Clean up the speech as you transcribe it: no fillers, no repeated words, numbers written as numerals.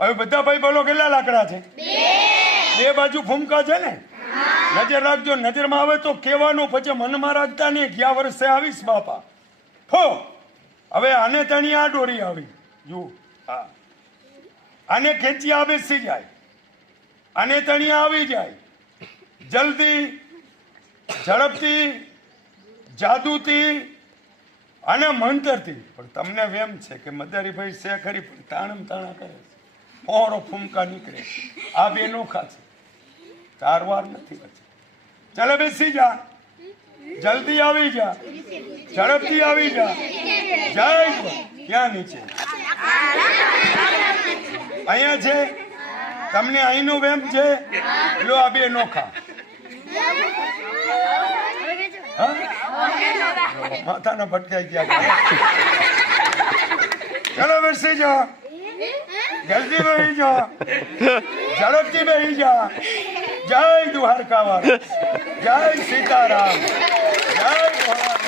હવે બધા ભાઈ બોલો કેટલા લાકડા છે? બે બાજુ ફૂમકા છે ને? નજર રાખજો, નજરમાં આવે તો કહેવાનું, પછી મનમાં રાખતા નહીં. ગયા વર્ષે આવીશ બાપા. હો હવે આને તણી આ દોરી આવી, જુઓ હા, આને ખેંચી આ બેસી જાય, આને તણી આવી જાય. જલ્દી, ઝડપથી, જાદુથી અને મંતરથી. પણ તમને વેમ છે કે મદારીભાઈ છે ખરી, પણ તાણમ તાણા કરે છે, મોરો ફૂમકા નીકળે. આ બે નોખા છે, 4 વાર નથી બચે. ચાલો બેસી જા, જલ્દી આવી જા, ઝડપથી આવી જા. જય ક્યાં નીચે? અહીંયા છે. તમને અહીંનું વેમ છે? લો આ બે નોખા. માથાના ભટકાઈ ગયા. ચલો બેસી જા, જલ્દી બેસી જા, ઝડપથી બેસી જા. જય દ્વારકા વાળા, જય સીતારામ, જય ભગવાન.